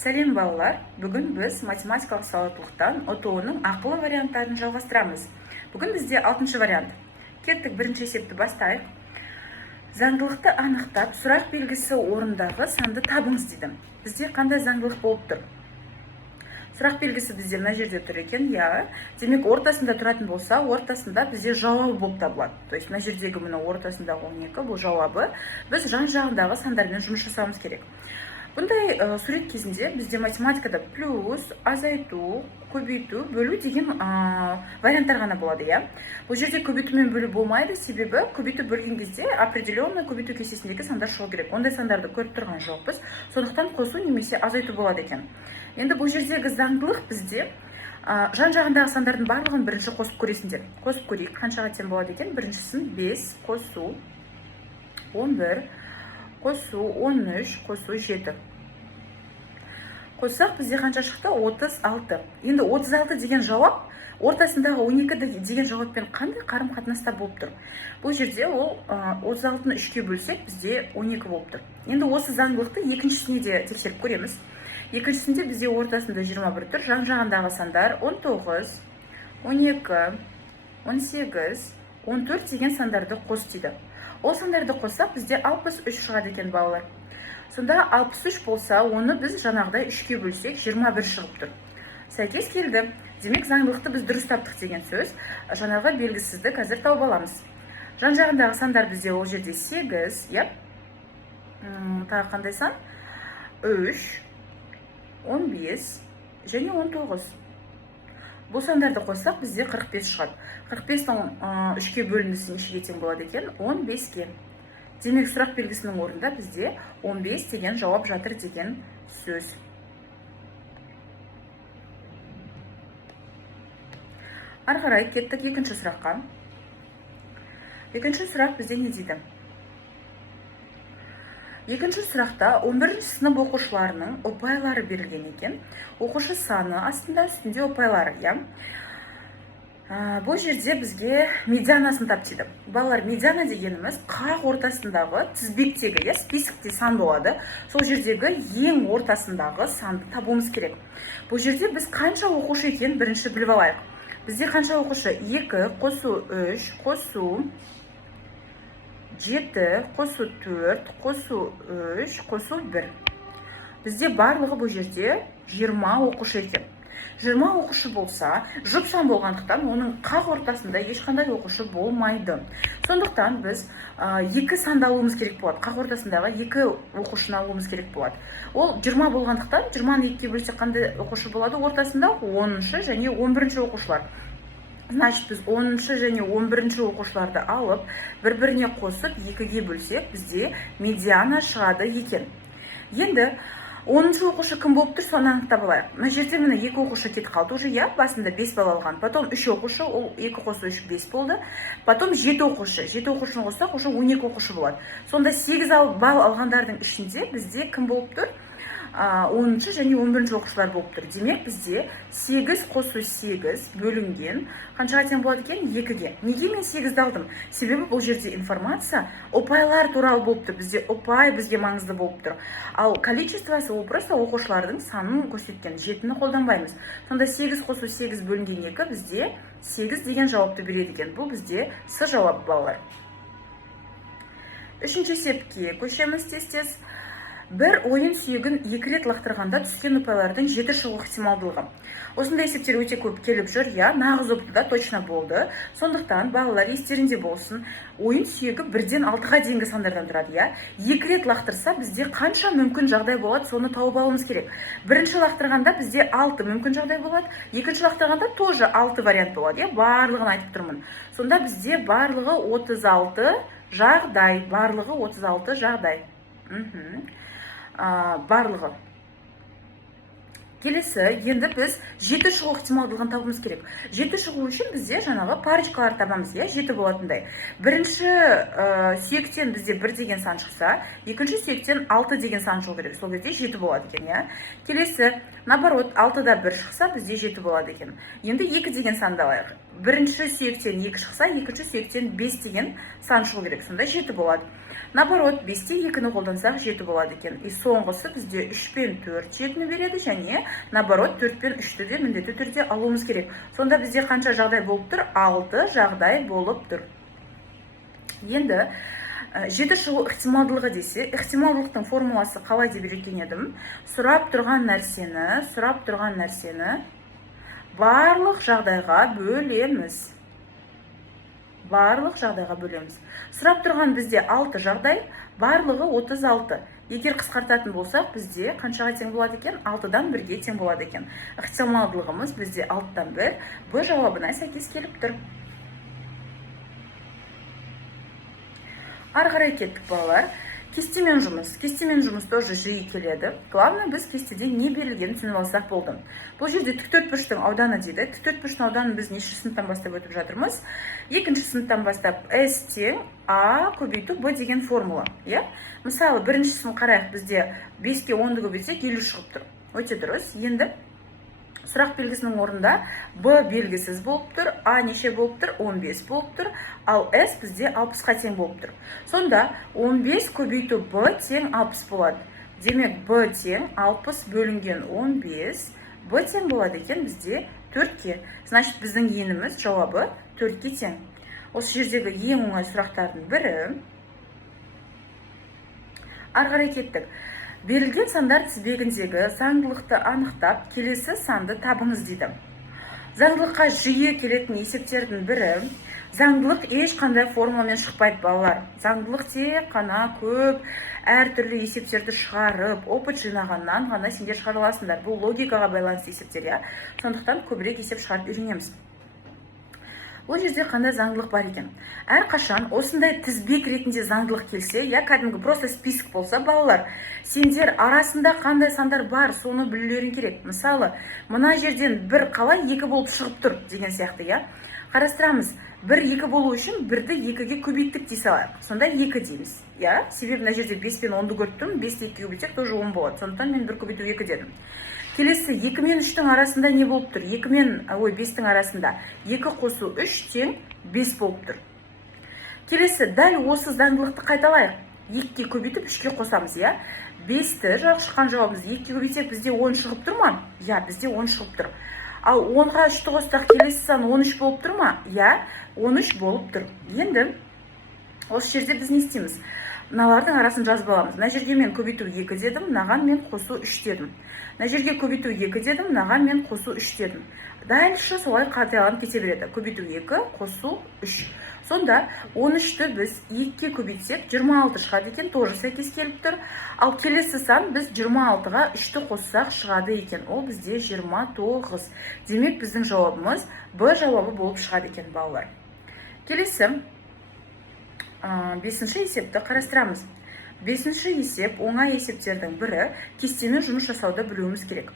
Сәлем балалар, бүгін біз математикалық сауаттылықтан ОТО-ның ақылы варианттарын жалғастырамыз. Бүгін бізде 6-шы вариант. Кеттік, бірінші есепті бастайық. Заңдылықты анықтап, сұрақ белгісі орындағы санды табыңыз дейді. Бізде қандай заңдылық болып тұр? Сұрақ белгісі бізде мына жерде тұр екен, я. Демек, ортасында тұратын болса, ортасында бізде жауабы болып табылады. То есть, мына жердегі мына ортасындағы 12, бұл жауабы. Біз жан-жағындағы сандармен жұмыс жасауымыз керек. Бұндай сурет кезінде бізде математикада плюс, азайту, көбейту, бөлу деген варианттар ғана болады, я. Бұл жерде көбейтумен бөлу болмайды, себебі көбейту бөлген кезде определенный көбейту кестесіндегі сандар шығу керек. Ондай сандарды көріп тұрған жоқпыз. Сондықтан қосу немесе азайту болады екен. Енді бұл жердегі заңдылық бізде жан-жағындағы сандардың барлығын бірінші қосып көресіңдер. Қосып көрейік, қаншаға тең болады екен? Біріншісін 5 қосу 11 қосу 13 қосу 7. Қоссақ бізде қанша шықты? 36. Енді 36 деген жауап ортасындағы 12 деген жауаппен қандай қарым-қатынаста болып тұр? Бұл жерде ол 36-ны 3-ке бөлсек бізде 12 болып тұр. Енді осы заңдылықты екіншісіне де тексеріп көреміз. Екіншісінде бізде ортасында 21 тұр, жан-жағындағы сандар 19, 12, 18, 14 деген сандарды қос дейді. Ол сандарды қоссақ бізде 63 шығады екен балалар. Сонда 63 болса, оны біз жаңағыдай 3-ке бөлсек 21 шығып тұр. Сәйкес келді. Демек, заңдылықты біз дұрыс таптық деген сөз. Жаңағы белгісізді қазір тауып аламыз. Жан-жағындағы сандар бізде ол жерде 8, тағы қандай сан? 3, 15 және 19. Бұл сандарды қоссақ бізде 45 шығады. 45-ның 3-ке бөлінісі нешеге тең болады екен? 15-ке. Демек, сұрақ белгісінің орнында бізде 15 деген жауап жатыр деген сөз. Ары қарай кеттік екінші сұраққа. Екінші сұрақ бізде не дейді? Екінші сұрақта 11-ші сынып оқушыларының ұпайлары берілген екен. Оқушы саны астында үстінде ұпайлары, я? Бұл жерде бізге медианасын тап дейді. Балалар, медиана дегеніміз қақ ортасындағы тізбектегі, списокте сан болады. Сол жердегі ең ортасындағы санды табуымыз керек. Бұл жерде біз қанша оқушы екен бірінші біліп алайық. Бізде қанша оқушы? 2 қосу 3 қосу 7 қосу 4 қосу 3 қосу 1. Бізде барлығы бұл жерде 20 оқушы екен. 20 оқушы болса, жұпсан болғандықтан оның қақ ортасында ешқандай оқушы болмайды. Сондықтан біз 2 санды алуымыз керек болады. Қақ ортасындағы 2 оқушыны алуымыз керек болады. Ол 20 болғандықтан 20-ны 2-ке бөлсек қандай оқушы болады? Ортасында 10-шы және 11-ші оқушылар. Значит, біз 10-шы және 11-ші оқушыларды алып, бір-біріне қосып 2-ге бөлсек, бізде медиана шығады екен. Енді 10-шы оқушы кім болып тұр, соны анықтап алайық. Мына жерде міне 2 оқушы кетіп қалды уже, я, басында 5 балл алған. Потом 3 оқушы, ол 2 қосу 3 5 болды. Потом 7 оқушы. 7 оқушыны қоссақ, уже 12 оқушы болады. Сонда 8 балл алғандардың ішінде бізде кім болып тұр? 10-шы және 11-ші оқушылар болып тұр. Демек, бізде 8 қосу 8 бөлінген қаншаға тең болады екен? 2-ге. Неге мен 8-ді алдым? Себебі бұл жерде информация ұпайлар туралы болып тұр. Бізде ұпай бізге маңызды болып тұр. Ал количествосы ол просто оқушылардың санын көрсеткен. 7-ні қолданбаймыз. Сонда 8 қосу 8 бөлінген 2 бізде 8 деген жауапты береді екен. Бұл бізде С жауап, балалар. Үшінші есепке көшеміз тез-тез. Бір ойын сүйегін 2 рет лақтырғанда түскен ұпайлардың 7 шығу ықтималдылығы. Осындай есептер өте көп келіп жүр, я, нағыз опытыда точно болды. Сондықтан балалар естерінде болсын, ойын сүйегі 1-ден 6-ға дейінгі сандардан тұрады, я. 2 рет лақтырса бізде қанша мүмкін жағдай болады, соны тауып алуымыз керек. Бірінші лақтырғанда бізде 6 мүмкін жағдай болады, екінші лақтырғанда тоже 6 вариант болады, я, барлығын айтып тұрмын. Сонда бізде барлығы 36 жағдай, барлығы 36 жағдай. Барлығы. Келесі, енді біз 7 шығу ықтималдылығын табуымыз керек. 7 шығу үшін бізде жаңағы парочкалар табамыз, я, 7 болатындай. Бірінші сүйектен бізде 1 деген сан шықса, екінші сүйектен 6 деген сан шығу керек. Сол кезде 7 болады екен, я. Келесі, наоборот, 6-да 1 шықса, бізде 7 болады екен. Енді 2 деген санды алайық. бірінші сүйектен 2 шықса, екінші сүйектен 5 деген сан шығу керек. Сонда 7 болады. Наоборот, 5-те 2-ні қолдансақ 7 болады екен. И соңғысы бізде 3 пен 4 7-ні береді, және наоборот 4 пен 3-ті де міндетті түрде алуымыз керек. Сонда бізде қанша жағдай болып тұр? 6 жағдай болып тұр. Енді 7 шығу ықтималдылығы десе, ықтималдылықтың формуласы қалай деп үйреткен едім? Сұрап тұрған нәрсені барлық жағдайға бөлеміз. Сұрап тұрған бізде 6 жағдай, барлығы 36. Егер қысқартатын болсақ, бізде қаншаға тең болады екен? 6-дан 1-ге тең болады екен. Ықтималдылығымыз бізде 6-дан 1, Б жауабына сәйкес келіп тұр. Ары қарай кеттік, балалар. Кестемен жұмыс тоже жиі келеді. Главное, біз кестеде не берілгенін түсініп алсақ болды. Бұл жерде тіктөртбұрыштың ауданы дейді. Тіктөртбұрыштың ауданын біз неше сыныптан бастап өтіп жатырмыз? 2-ші сыныптан бастап S тең А көбейту Б деген формула. Мысалы, біріншісін қарайық, бізде 5-ке 10-ды көбейтсек 50 шығып тұр. Өте дұрыс. Енді сұрақ белгісінің орнында Б белгісіз болып тұр, А неше болып тұр? 15 болып тұр, ал S бізде 60-қа тең болып тұр. Сонда 15 көбейту Б тең 60 болады. Демек, Б тең 60 бөлінген 15, Б тең болады екен бізде 4-ке. Значит, біздің еніміз жауабы 4-ке тең. Осы жердегі ең оңай сұрақтардың бірі. Ары қарай кеттік. Берілген сандар тізбегіндегі заңдылықты анықтап, келесі санды табыңыз дейді. Заңдылыққа жиі келетін есептердің бірі, заңдылық ешқандай формуламен шықпайды, балалар. Заңдылық тек қана көп әртүрлі есептерді шығарып, опыт жинағаннан ғана сендер шығара аласыңдар. Бұл логикаға байланысты есептер, сондықтан көбірек есеп шығарып үйренеміз. Бұл жерде қандай заңдылық бар екен? Әрқашан осындай тізбек ретінде заңдылық келсе, кәдімгі просто список болса, балалар, сендер арасында қандай сандар бар, соны білулерің керек. Мысалы, мына жерден 1 қалай 2 болып шығып тұр деген сияқты, Қарастырамыз. 1-2 болу үшін 1-ді 2-ге көбейттік дей салайық. Сонда 2 дейміз. Себебі мына жерде 5 пен 10-ды көрттім, 5-ті 2-ге көбейтсек тоже 10 болады. Сондықтан мен 1 көбейту 2 дедім. Келесі 2 мен 3-тің арасында не болып тұр? 5-тің арасында 2 қосу 3 тең 5 болып тұр. Келесі дәл осы заңдылықты қайталайық. 2-ге көбейтіп 3-ге қосамыз, 5-ті шыққан жауабымыз 2-ге көбейтсек бізде 10 шығып тұр ма? Бізде 10 шығып тұр. Ал 10-ға 3-ті қоссақ келесі сан 13 болып тұр ма? 13 болып тұр. Енді осы жерде біз не істейміз? Мыналардың арасын жазып аламыз. Мына жерге мен көбейту 2 дедім, мынаған мен қосу 3 дедім. Мына жерге көбейту 2 дедім, мынаған мен қосу 3 дедім. Дальше солай қайталанып кете береді. Көбейту 2, қосу 3. Сонда 13-ті біз 2-ге көбейтсек 26 шығады екен, тоже сәйкес келіп тұр. Ал келесі сан біз 26-ға 3-ті қоссақ шығады екен. Ол бізде 29. Демек, біздің жауабымыз Б жауабы болып шығады екен, балалар. Келесі 5-ші есепті қарастырамыз. 5-ші есеп оңай есептердің бірі, кестемен жұмыс жасауды білуіміз керек.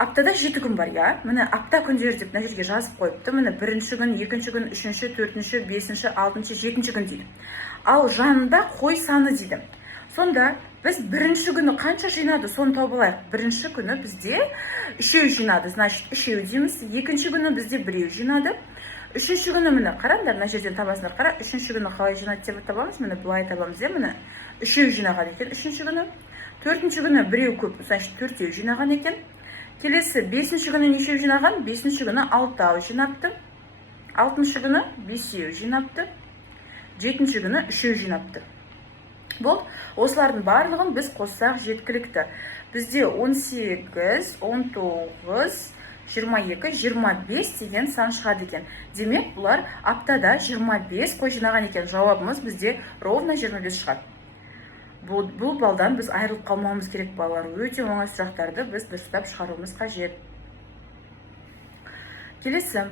Аптада 7 күн бар, Міне апта күндері деп мына жерге жазып қойыпты. Міне 1-ші күн, 2-ші күн, 3-ші, 4-ші, 5-ші, 6-ші, 7-ші күн дейді. Ал жанында қой саны дейді. Сонда біз 1-ші күні қанша жинады, соны тауып алайық. 1-ші күні бізде 3 жинады, значит 3 дейміз. 2-ші күні бізде 1 жинады. 3-ші күні міне қараңдар, мына жерден табасыңдар, қара. 3-ші күні қалай жинады деп табамыз, міне былай табамыз, міне 3 жинаған екен 3-ші күні. 4-ші күні 1 көп, значит 4 жинаған екен. Келесі 5-ші күні неше жинаған? 5-ші күні 6 жинапты. 6-ші күні 5 жинапты. 7-ші күні 3 жинапты. Бұл осылардың барлығын біз қоссақ жеткілікті. Бізде 18, 19, 22, 25 деген сан шығады екен. Демек, бұлар аптада 25 қой жинаған екен. Жауабымыз бізде ровно 25 шығады. Бұл балдан біз айырылып қалмауымыз керек, балалар. Өте оңай сұрақтарды біз дұрыстап шығаруымыз қажет. Келесі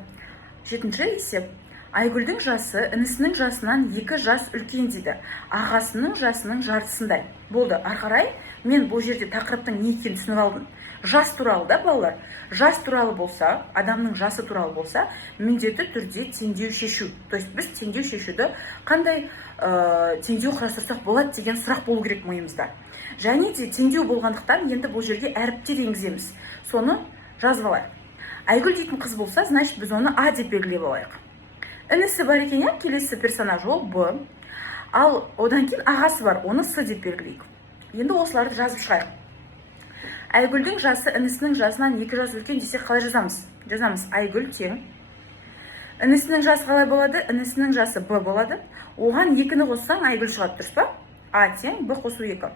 7-ші есеп. Айгүлдің жасы інісінің жасынан 2 жас үлкен дейді. Ағасының жасының жартысындай. Болды, арқарай, мен бұл жерде тақырыптың не екенін түсініп алдым. Жас туралы да, балалар. Жас туралы болса, адамның жасы туралы болса, міндетті түрде теңдеу шешу. То есть біз теңдеу шешуді қандай теңдеу құрастырсақ болады деген сұрақ болу керек миымызда. Және де теңдеу болғандықтан енді бұл жерге әріптер енгіземіз. Соны жазып алайық. айгүл дейтін қыз болса, значит біз оны А деп белгілеп алайық. Інісі бар екен, иә, келесі персонаж ол Б. Ал одан кейін ағасы бар, оны С деп белгілейік. Енді осыларды жазып шығайық. Айгүлдің жасы інісінің жасынан 2 жас үлкен десек қалай жазамыз? Жазамыз Айгүл тең. Інісінің жасы қалай болады? Інісінің жасы Б болады. Оған 2-ні қоссаң Айгүл шығады, дұрыс па? А тең Б қосу 2.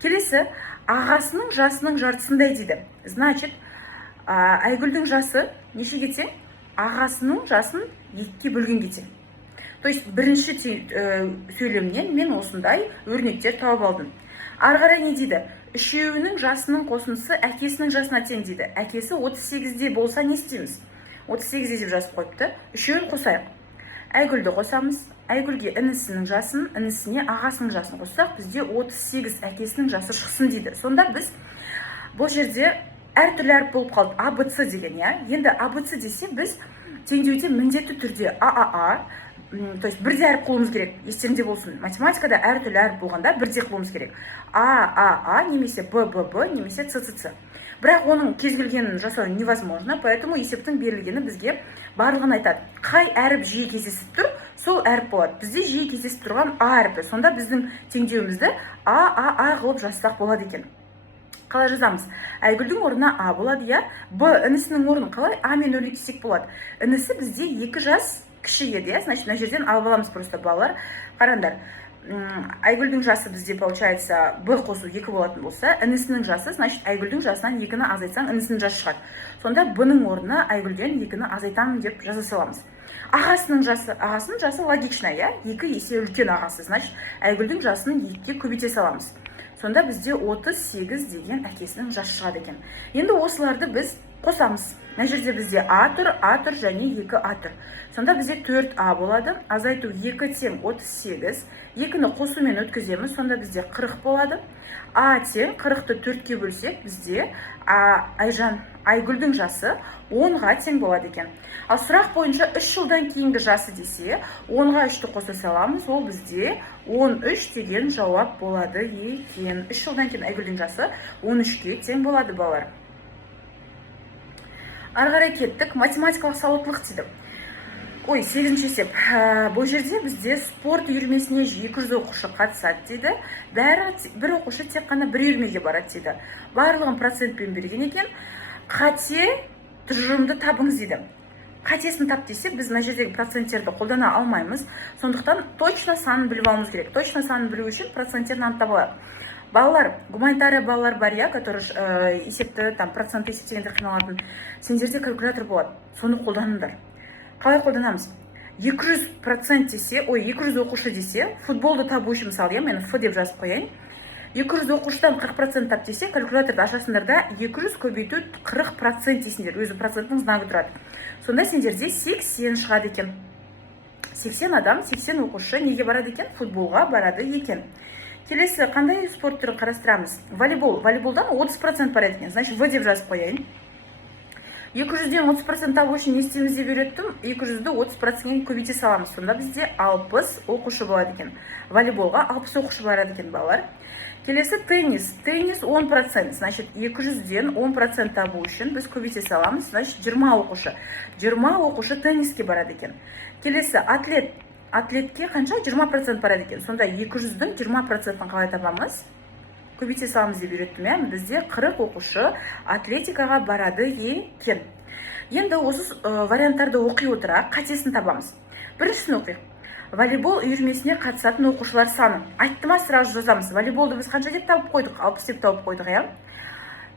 Келесі, ағасының жасының жартысындай дейді. Значит, Айгүлдің жасы нешеге тең? Ағасының жасын 2-ге бөлгенге тең. То есть бірінші сөйлемнен мен осындай өрнектер тауып алдым. Ары қарай не дейді? Үшеуінің жасының қосындысы әкесінің жасына тең дейді. Әкесі 38-де болса не істейміз? 38 деп жазып қойыпты. Үшеуін қосайық. Айгүлді қосамыз. Айгүлге інісінің жасын, інісіне ағасының жасын қоссақ, бізде 38 әкесінің жасы шықсын дейді. Сонда біз бұл жерде әртүрлі әріп болып қалды. АБЦ деген, я. Енді АБЦ десе біз теңдеуде міндетті түрде ААА, то есть бірде әріп қылуымыз керек. Естеріңде болсын. Математикада әртүрлі әріп болғанда бірде қылуымыз керек. ААА немесе БББ немесе ЦЦЦ. Бірақ оның кез келгенін жасау невозможно, поэтому есептің берілгені бізге барлығын айтады. Қай әріп жиі кездесіп тұр, сол әріп болады. Бізде жиі кездесіп тұрған А әріпі. Сонда біздің теңдеуімізді ААА қылып жазсақ болады екен. Қалай жазамыз? Айгүлдің орнына А болады, я. Б інісінің орнын қалай А мен өрнектесек болады. Інісі бізде 2 жас кіші еді, я. Значит, мына жерден алып аламыз просто балалар. Қараңдар. Айгүлдің жасы бізде получается Б қосу 2 болатын болса, інісінің жасы, значит, Айгүлдің жасынан 2-ні азайтсаң, інісінің жасы шығады. Сонда Б-ның орнына Айгүлден 2-ні азайтамын деп жаза саламыз. Ағасының жасы логично, я. 2 есе үлкен ағасы, значит, Айгүлдің жасын 2-ге көбейте саламыз. Сонда бізде 38 деген әкесінің жасы шығады екен. Енді осыларды біз қосамыз. Мына жерде бізде А тұр және 2А тұр. Сонда бізде 4А болады. Азайту 2 тең 38. 2-ні қосумен өткіземіз. Сонда бізде 40 болады. А тең 40-ты 4-ке бөлсек, бізде Айгүлдің жасы 10-ға тең болады екен. Ал сұрақ бойынша 3 жылдан кейінгі жасы десе, 10-ға 3-ті қоса саламыз, ол бізде 13 деген жауап болады екен. 3 жылдан кейін Айгүлдің жасы 13-ке тең болады, балалар. Ары қарай кеттік, математикалық сауаттылық дейді. 8-ші есеп. Бұл жерде бізде спорт үйірмесіне 200 оқушы қатысады дейді. Бір оқушы тек қана бір үйірмеге барады дейді. Барлығын процентпен берген екен. Қате тұжырымды табыңыз дейді. Қатесін тап десе, біз мына жердегі проценттерді қолдана алмаймыз. Сондықтан точно санын біліп алуымыз керек. Точно санын білу үшін проценттерін анықтап алайық. Балалар, гуманитария балалар бар, я, которые есепті, процентті есептегенде қиналатын. Сендерде калькулятор болады. Соны қолданыңдар. Қалай қолданамыз? 200% десе, 200 оқушы десе, футболды табу үшін мысалы, я, мен Ф деп жазып қояйын. 200 оқушыдан 40% тап десе, калькуляторды ашасыңдарда 200 көбейту 40% дейсіңдер. Өзі проценттің знагы тұрады. Сонда сендерде 80 шығады екен. 80 адам, 80 оқушы неге барады екен? Футболға барады екен. Келесі, қандай спорт түрін қарастырамыз? Волейбол. Волейболдан 30% барады екен. Значит, В деп жазып қояйын. 200-ден 30% табу үшін не істейміз деп үйреттім? 200-ді 30%-ге көбейте саламыз. Сонда бізде 60 оқушы болады екен. Волейболға 60 оқушы барады екен, балалар. Келесі теннис. Теннис 10%. Значит, 200-ден 10% табу үшін біз көбейте саламыз. Значит, 20 оқушы. 20 оқушы тенниске барады екен. Келесі атлет. Атлетке қанша? 20% барады екен. Сонда 200-дің 20%-ын қалай табамыз? Көбейте саламыз деп үйреттім, я. Бізде 40 оқушы атлетикаға барады екен. Енді осы варианттарды оқи отыра қатесін табамыз. Біріншісін оқиық. Волейбол үйірмесіне қатысатын оқушылар саны. Айтты ма, сразу жазамыз. Волейболды біз қанша деп тауып қойдық? 60 деп тауып қойдық, я.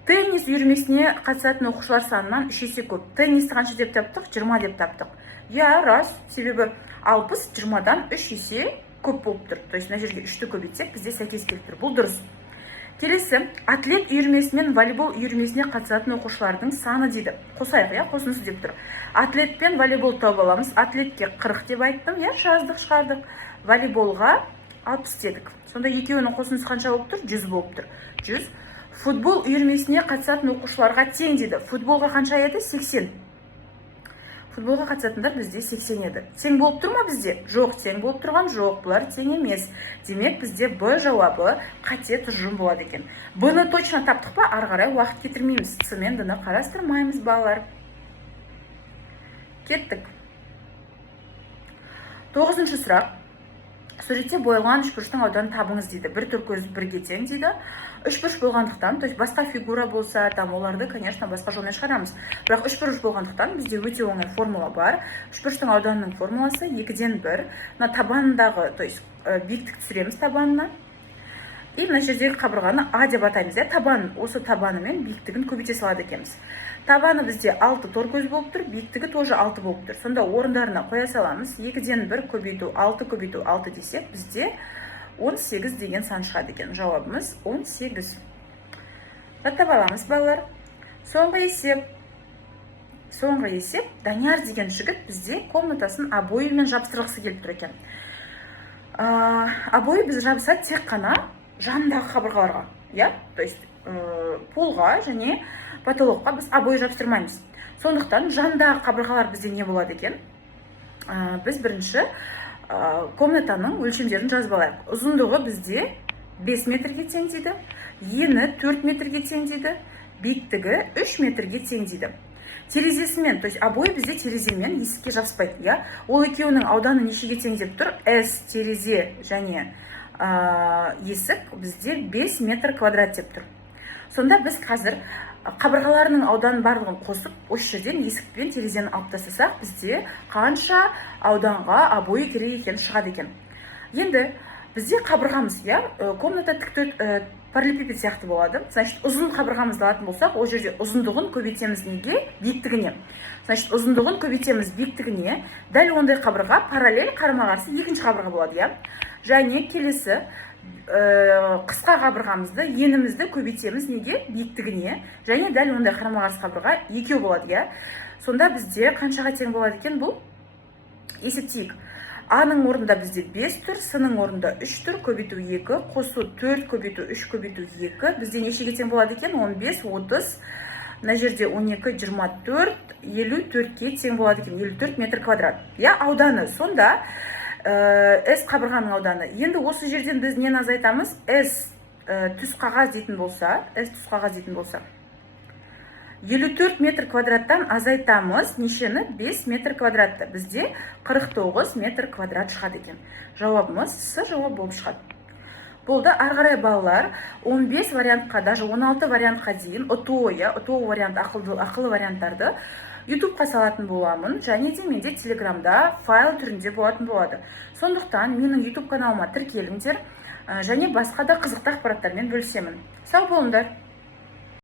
Теннис үйірмесіне қатысатын оқушылар санынан 3 есе көп. Теннисті қанша деп таптық? 20 деп таптық. Я, рас. Себебі 60 20-дан 3 есе көп болып тұр. То есть, мына жерге 3-ті көбейтсек, бізде сәйкес келіп тұр. Бұл дұрыс. Келесі, атлет үйірмесі мен волейбол үйірмесіне қатысатын оқушылардың саны дейді. Қосайық, я, қосынысы деп тұр. Атлет пен волейбол тауып аламыз. Атлетке 40 деп айттым, я, жаздық, шығардық. Волейболға 60 дедік. Сонда екеуінің қосынысы қанша болып тұр? 100 болып тұр. 100. Футбол үйірмесіне қатысатын оқушыларға тең дейді. Футболға қанша еді? 80. Футболға қатысатындар бізде 80 еді. Тең болып тұр ма бізде? Жоқ, тең болып тұрған жоқ. Бұлар тең емес. Демек, бізде Б жауабы қате тұжырым болады екен. Б-ны точно таптық па? Ары қарай уақыт кетірмейміз. С мен Д-ны қарастырмаймыз, балалар. Кеттік. 9-шы сұрақ. Суретте бойылған үшбұрыштың ауданын табыңыз дейді. Бір төрткөз бірге тең дейді. Үшбұрыш болғандықтан, то есть басқа фигура болса, там оларды, конечно, басқа жолмен шығарамыз. Бірақ үшбұрыш болғандықтан бізде өте оңай формула бар. Үшбұрыштың ауданының формуласы 2-ден 1. Мына табанындағы, то есть биіктік түсіреміз табанына. И мына жердегі қабырғаны А деп атаймыз. Табан, осы табанымен биіктігін көбейте салады екенбіз. Табаны бізде 6 торкөз болып тұр, биіктігі тоже 6 болып тұр. Сонда орындарына қоя саламыз. 2-ден 1 көбейту 6 десек, бізде 18 деген сан шығады екен. Жауабымыз 18. Жаттап аламыз, балалар. Соңғы есеп. Данияр деген жігіт бізде комнатасын обоймен жабыстырғысы келіп тұр екен. Обой біз жабыса тек қана жанындағы қабырғаларға, то есть полға және потолокқа біз обой жабыстырмаймыз. Сондықтан жанындағы қабырғалар бізде не болады екен? Біз бірінші комнатаның өлшемдерін жазып алайық. Ұзындығы бізде 5 метрге тең дейді, ені 4 метрге тең дейді, биіктігі 3 метрге тең дейді. Терезесімен, то есть обой бізде тереземен есікке жабыспайды. Ол екеуінің ауданы нешеге тең деп тұр? С терезе және есік бізде 5 метр квадрат деп тұр. Сонда біз қазір қабырғаларының ауданын барлығын қосып, осы жерден есік пен терезені алып тастасақ, бізде қанша ауданға обой керек екен шығады екен. Енді бізде қабырғамыз, комната тікті параллелепипед сияқты болады. Значит, ұзын қабырғамызды алатын болсақ, ол жерде ұзындығын көбейтеміз неге? Биіктігіне. Значит, ұзындығын көбейтеміз биіктігіне. Дәл ондай қабырға параллель қарама-қарсы екінші қабырға болады, Және келесі қысқа қабырғамызды, енімізді көбейтеміз неге? Биіктігіне. Және дәл ондай қарама-қарсы қабырға екеу болады, Сонда бізде қаншаға тең болады екен бұл? Есептейік. А-ның орнында бізде 5 тұр, С-ның орнында 3 тұр, көбейту 2, қосу 4, көбейту 3, көбейту 2. Бізде нешеге тең болады екен? 15, 30, мына жерде 12, 24, 54-ке тең болады екен. 54 метр квадрат. Ауданы. Сонда С қабырғаның ауданы. Енді осы жерден біз нені азайтамыз? С түс қағаз дейтін болса, 54 метр квадраттан азайтамыз. Нешені? 5 метр квадратты. Бізде 49 метр квадрат шығады екен. Жауабымыз С жауап болып шығады. Болды, арғарай балалар, 15 вариантқа, даже 16 вариантқа дейін ұтуы вариант, ақылы варианттарды YouTube-қа салатын боламын, және де менде Телеграмда файл түрінде болатын болады. Сондықтан менің YouTube каналыма тіркеліңдер, және басқа да қызықты ақпараттармен бөлісемін. Сау болыңдар!